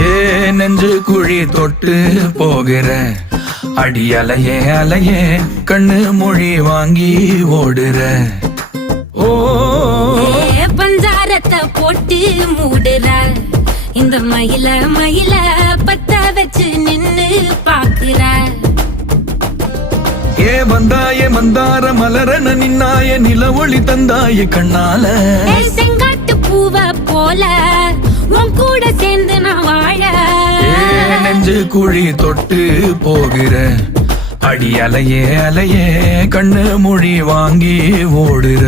ஏ நெஞ்சு குழி தொட்டு போகிற அடி அலையே அலையே கண்ணு மொழி வாங்கி ஓடுற. ஓ பஞ்சாரத்தை போட்டு மூடுற இந்த மயில மயில பத்த வச்சு நின்னு பாக்குற. ஏ வந்தாய மந்தார மலரன நின்னாய நில ஒளி தந்தாய கண்ணால. செங்காட்டு பூவ போல உன் கூட சேர்ந்து நான் வாழ. நெஞ்சு குழி தொட்டு போகிற அடி அலையே அலையே கண்ணு மொழி வாங்கி ஓடுற.